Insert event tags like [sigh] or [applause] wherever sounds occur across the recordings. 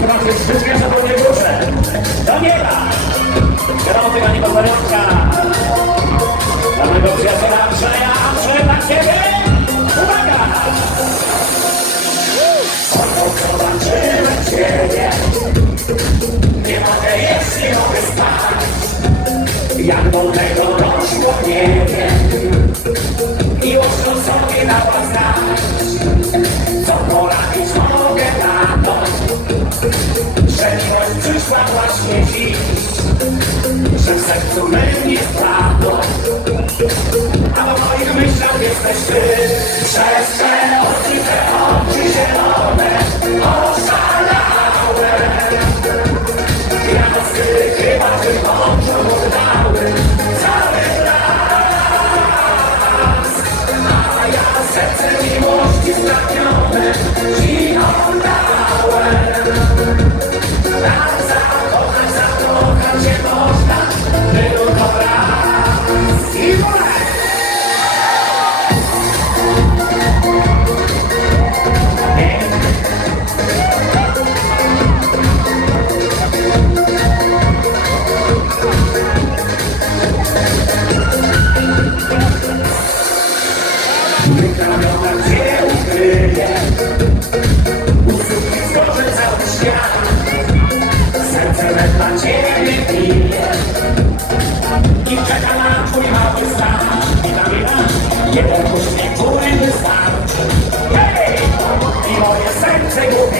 Zobaczyć wszystkie szablony górze. Do nieba! Wiadomo, tego nie pozwoląca. Dla mego przyjaciela Andrzeja, Andrzej dla ciebie! Uwaga! Zobaczyłem ciebie. Nie mogę jeść, nie mogę spać. Jak do tego doszło, nie wiem. Właśnie dziś. Że w sercu mym jest prawdą, a w moich myślach jesteś ty. Przestań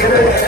Yeah. [laughs]